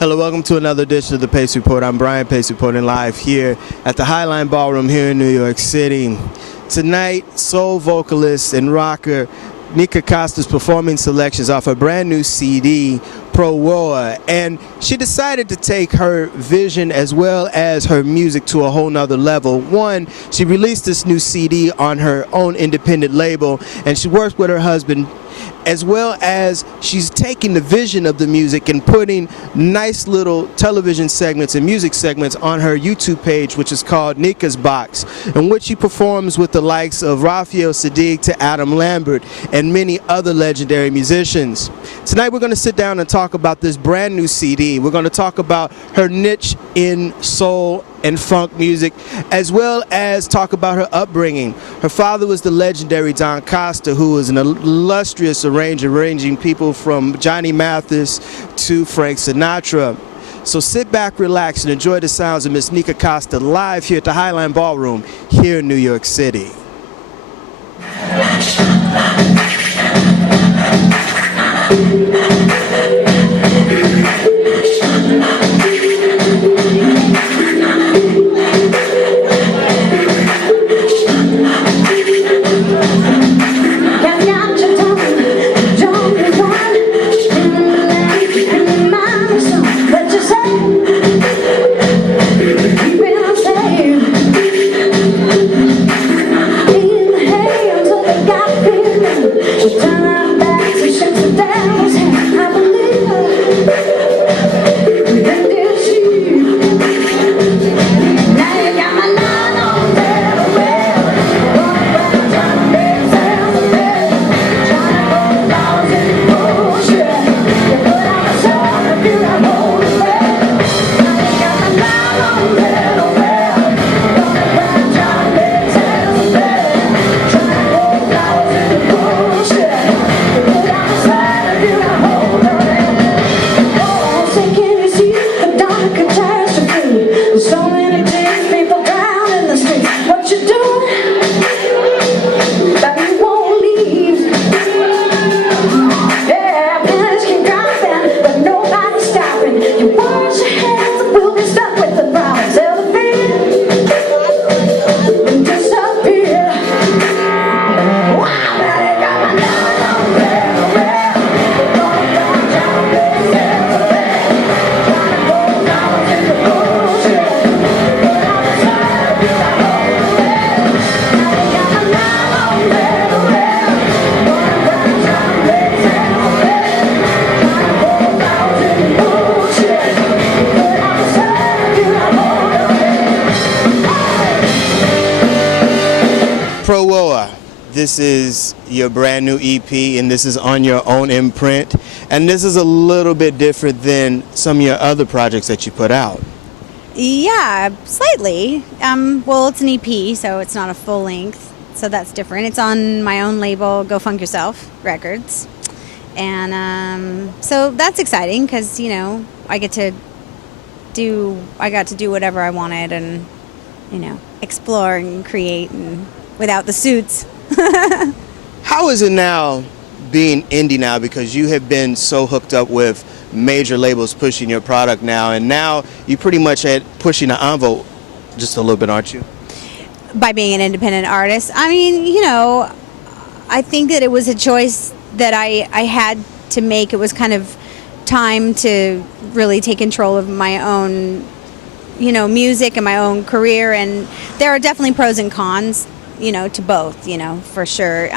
Hello, welcome to another edition of the Pace Report. I'm Brian Pace reporting live here at the Highline Ballroom here in New York City. Tonight, soul vocalist and rocker Nikka Costa is performing selections off her brand new CD, Pro Woa, and she decided to take her vision as well as her music to a whole nother level. One, she released this new CD on her own independent label, and she worked with her husband, as well as she's taking the vision of the music and putting nice little television segments and music segments on her YouTube page, which is called Nika's Box, in which she performs with the likes of Raphael Saddiq to Adam Lambert and many other legendary musicians. Tonight we're going to sit down and talk about this brand new CD. We're going to talk about her niche in soul and funk music, as well as talk about her upbringing. Her father was the legendary Don Costa, who was an illustrious arranger, arranging people from Johnny Mathis to Frank Sinatra. So sit back, relax, and enjoy the sounds of Miss Nikka Costa live here at the Highline Ballroom here in New York City. Pro Woa, this is your brand new EP, and this is on your own imprint, and this is a little bit different than some of your other projects that you put out. Yeah, slightly. Well, it's an EP, so it's not a full length, so that's different. It's on my own label, Go Funk Yourself Records, and so that's exciting because I got to do whatever I wanted, and explore and create and without the suits. How is it now being indie now, because you have been so hooked up with major labels pushing your product now, and now you pretty much at pushing the envelope just a little bit, aren't you? By being an independent artist, I mean, I think that it was a choice that I had to make. It was kind of time to really take control of my own music and my own career, and there are definitely pros and cons to both, for sure.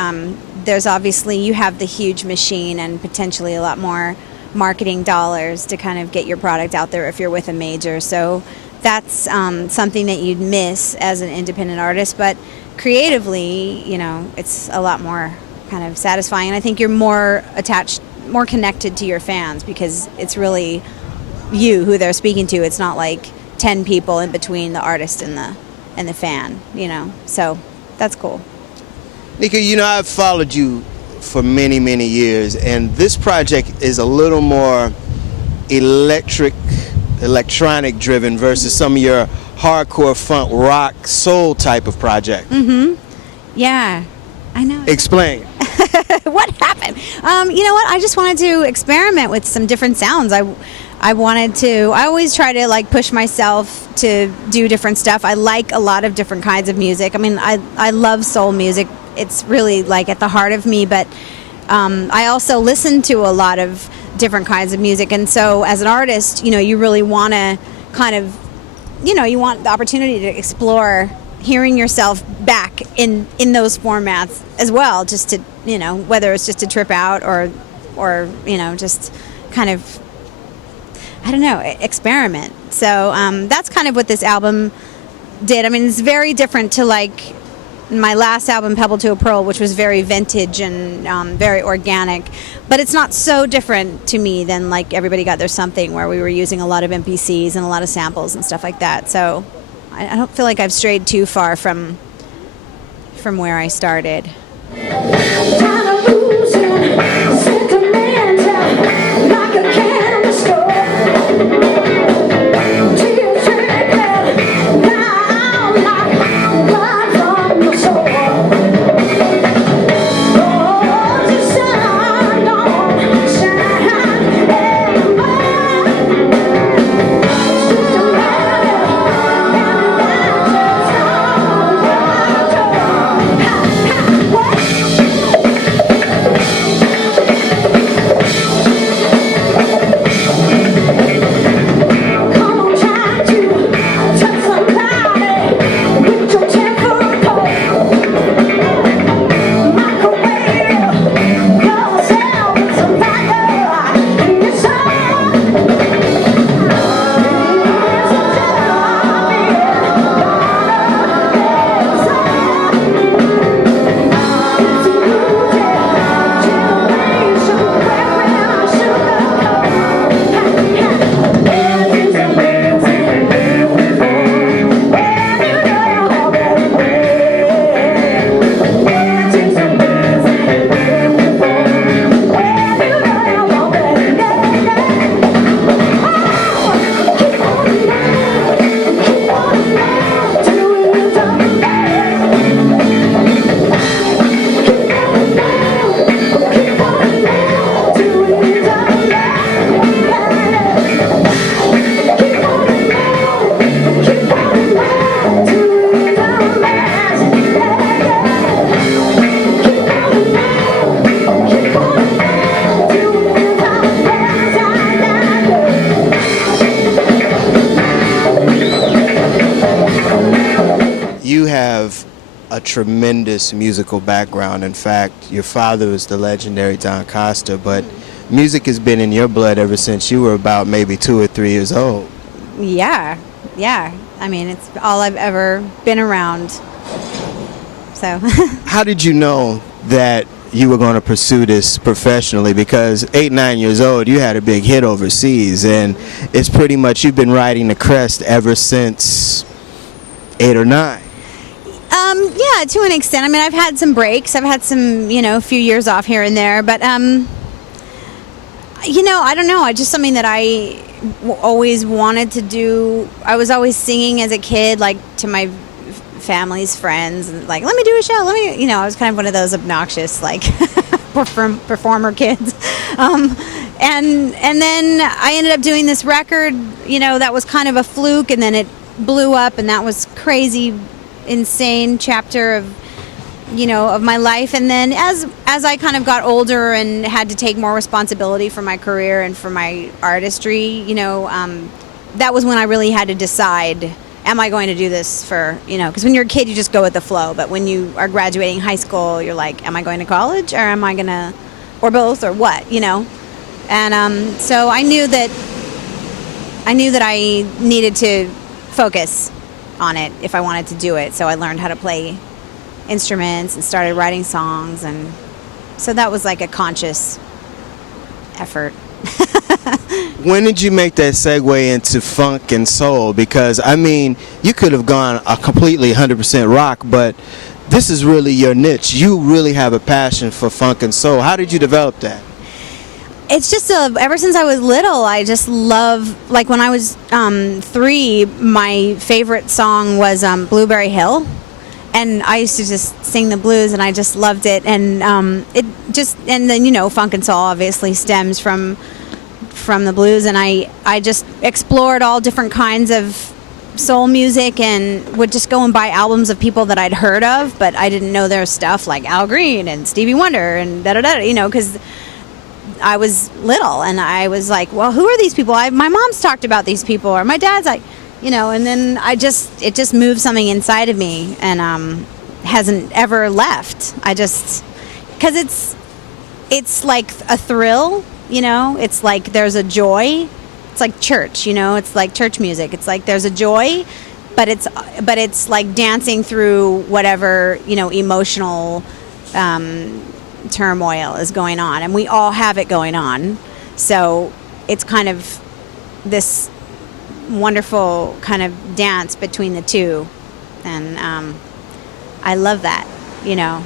There's obviously, you have the huge machine and potentially a lot more marketing dollars to kind of get your product out there if you're with a major. So that's something that you'd miss as an independent artist. But creatively, it's a lot more kind of satisfying. And I think you're more attached, more connected to your fans, because it's really you who they're speaking to. It's not like 10 people in between the artist and the fan, So that's cool. Nika, I've followed you for many, many years, and this project is a little more electronic driven versus some of your hardcore funk, rock, soul type of project. Mm-hmm. Yeah, I know. Explain. What happened? You know what? I just wanted to experiment with some different sounds. I always try to like push myself to do different stuff. I like a lot of different kinds of music. I mean, I love soul music. It's really like at the heart of me, but I also listen to a lot of different kinds of music. And so as an artist, you really want to kind of, you want the opportunity to explore hearing yourself back in those formats as well, just to, whether it's just to trip out or just kind of, I don't know, experiment. So that's kind of what this album did. I mean, it's very different to like my last album, Pebble to a Pearl, which was very vintage and very organic. But it's not so different to me than like Everybody Got Their Something, where we were using a lot of MPCs and a lot of samples and stuff like that. So I don't feel like I've strayed too far from where I started. A tremendous musical background. In fact, your father was the legendary Nikka Costa, but music has been in your blood ever since you were about maybe 2 or 3 years old. Yeah. I mean, it's all I've ever been around. So. How did you know that you were going to pursue this professionally? Because 8, 9 years old, you had a big hit overseas, and it's pretty much you've been riding the crest ever since 8 or 9. Yeah, to an extent. I mean, I've had some breaks. I've had some, a few years off here and there. But, I don't know. It's just something that I always wanted to do. I was always singing as a kid, like to my family's friends, and like, let me do a show. I was kind of one of those obnoxious, like, performer kids. And then I ended up doing this record, that was kind of a fluke, and then it blew up, and that was crazy, insane chapter of my life. And then as I kind of got older and had to take more responsibility for my career and for my artistry, that was when I really had to decide, am I going to do this for, because when you're a kid you just go with the flow, but when you are graduating high school you're like, am I going to college, or am I gonna, or both, or what, and so I knew that I needed to focus on it if I wanted to do it. So I learned how to play instruments and started writing songs, and so that was like a conscious effort. When did you make that segue into funk and soul? Because I mean, you could have gone a completely 100% rock, but this is really your niche. You really have a passion for funk and soul. How did you develop that? It's just ever since I was little, I just love, like when I was 3, my favorite song was Blueberry Hill, and I used to just sing the blues, and I just loved it. And and then funk and soul obviously stems from from the blues, and I just explored all different kinds of soul music and would just go and buy albums of people that I'd heard of, but I didn't know their stuff, like Al Green and Stevie Wonder and da-da-da, you know, because I was little and I was like, well, who are these people? My mom's talked about these people, or my dad's like, you know, and then it just moved something inside of me, and hasn't ever left. Because it's like a thrill, you know, it's like there's a joy. It's like church, you know, it's like church music. It's like there's a joy, but it's like dancing through whatever, you know, emotional turmoil is going on, and we all have it going on. So it's kind of this wonderful kind of dance between the two, and I love that, you know.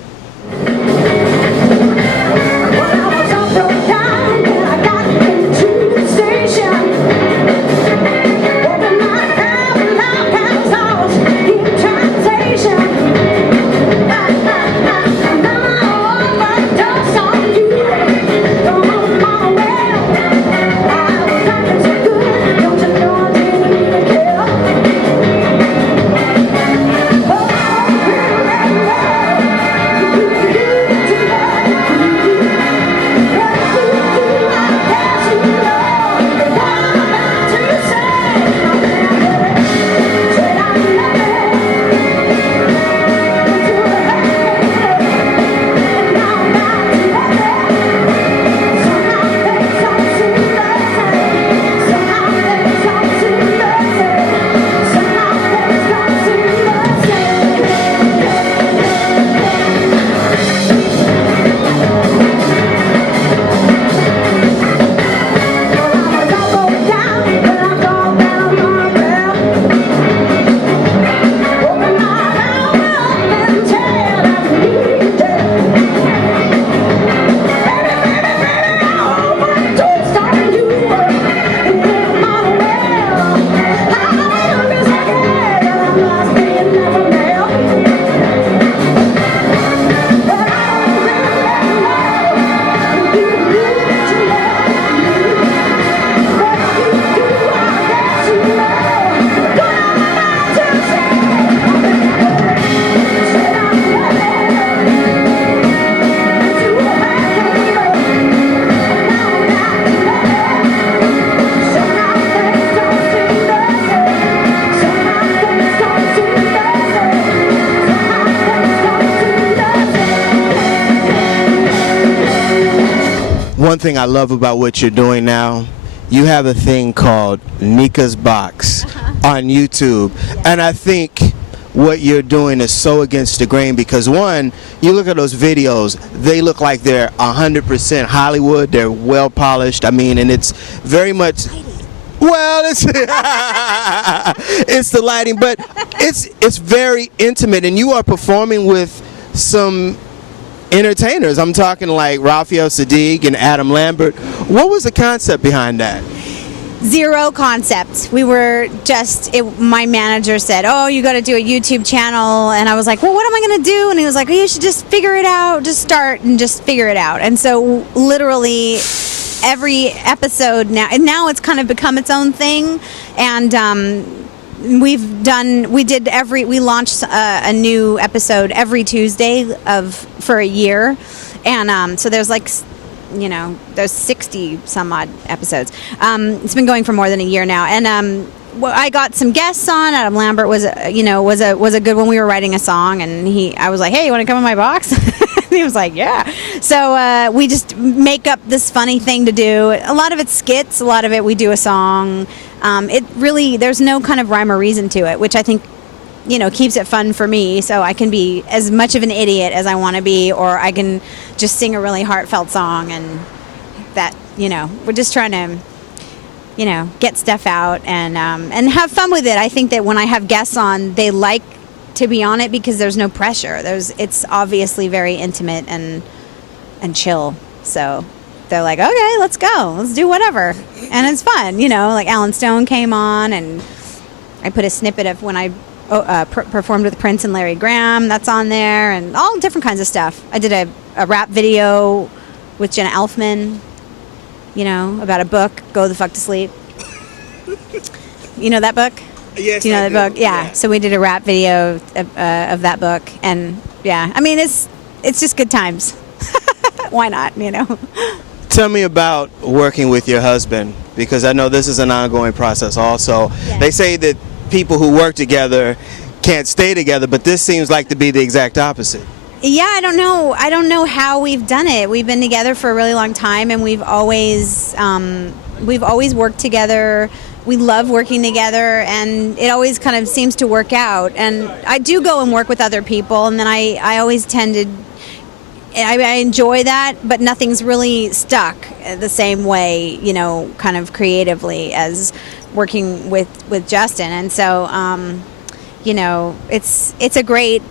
One thing I love about what you're doing now, you have a thing called Nika's Box on YouTube. And I think what you're doing is so against the grain, because one, you look at those videos, they look like they're 100% Hollywood, they're well polished, I mean, and it's very much, well, it's it's the lighting, but it's very intimate, and you are performing with some entertainers. I'm talking like Raphael Saddiq and Adam Lambert. What was the concept behind that? Zero concept. We were just, my manager said, oh, you got to do a YouTube channel. And I was like, well, what am I going to do? And he was like, well, you should just figure it out. Just start and just figure it out. And so literally every episode now it's kind of become its own thing. And we launched a new episode every Tuesday for a year. And so there's like, you know, there's 60 some odd episodes. It's been going for more than a year now, and I got some guests on. Adam Lambert was a good one. We were writing a song, and I was like, hey, you want to come in my box? And he was like, yeah. So we just make up this funny thing to do. A lot of it's skits, a lot of it we do a song. It really, there's no kind of rhyme or reason to it, which I think, you know, keeps it fun for me, so I can be as much of an idiot as I want to be, or I can just sing a really heartfelt song, and that, you know, we're just trying to, you know, get stuff out and have fun with it. I think that when I have guests on, they like to be on it because there's no pressure. It's obviously very intimate and chill, so they're like, okay, let's go, let's do whatever, and it's fun, you know. Like Alan Stone came on, and I put a snippet of when I performed with Prince and Larry Graham, that's on there, and all different kinds of stuff. I did a rap video with Jenna Elfman, you know, about a book, Go the Fuck to Sleep. You know that book? Yes, do you know I that do. book? Yeah. So we did a rap video of that book, and yeah, I mean it's just good times. Why not? You know. Tell me about working with your husband, because I know this is an ongoing process also. Yeah. They say that people who work together can't stay together, but this seems like to be the exact opposite. Yeah, I don't know how we've done it. We've been together for a really long time, and we've always worked together. We love working together, and it always kind of seems to work out. And I do go and work with other people, and then I always tend to. I enjoy that, but nothing's really stuck the same way, you know, kind of creatively as working with Justin. And so, you know, it's a great,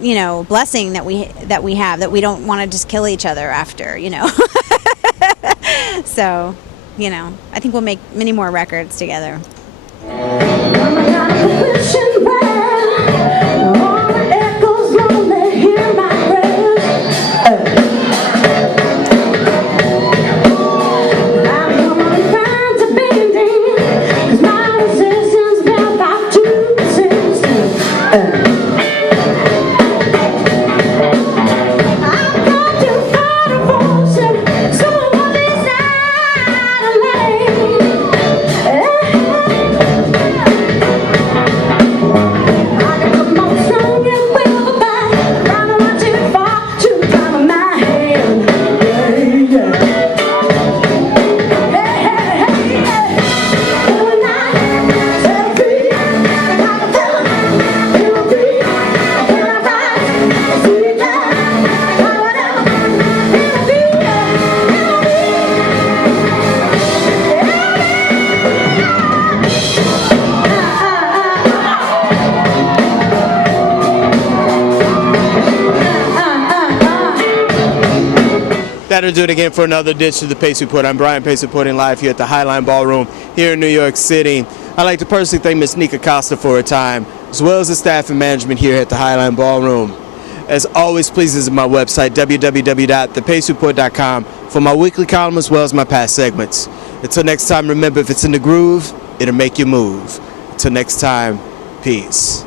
you know, blessing that we have, that we don't want to just kill each other after, you know. So, you know, I think we'll make many more records together. That'll do it again for another edition of the Pace Report. I'm Brian Pace reporting live here at the Highline Ballroom here in New York City. I'd like to personally thank Miss Nikka Costa for her time, as well as the staff and management here at the Highline Ballroom. As always, please visit my website, www.thepacereport.com, for my weekly column as well as my past segments. Until next time, remember, if it's in the groove, it'll make you move. Until next time, peace.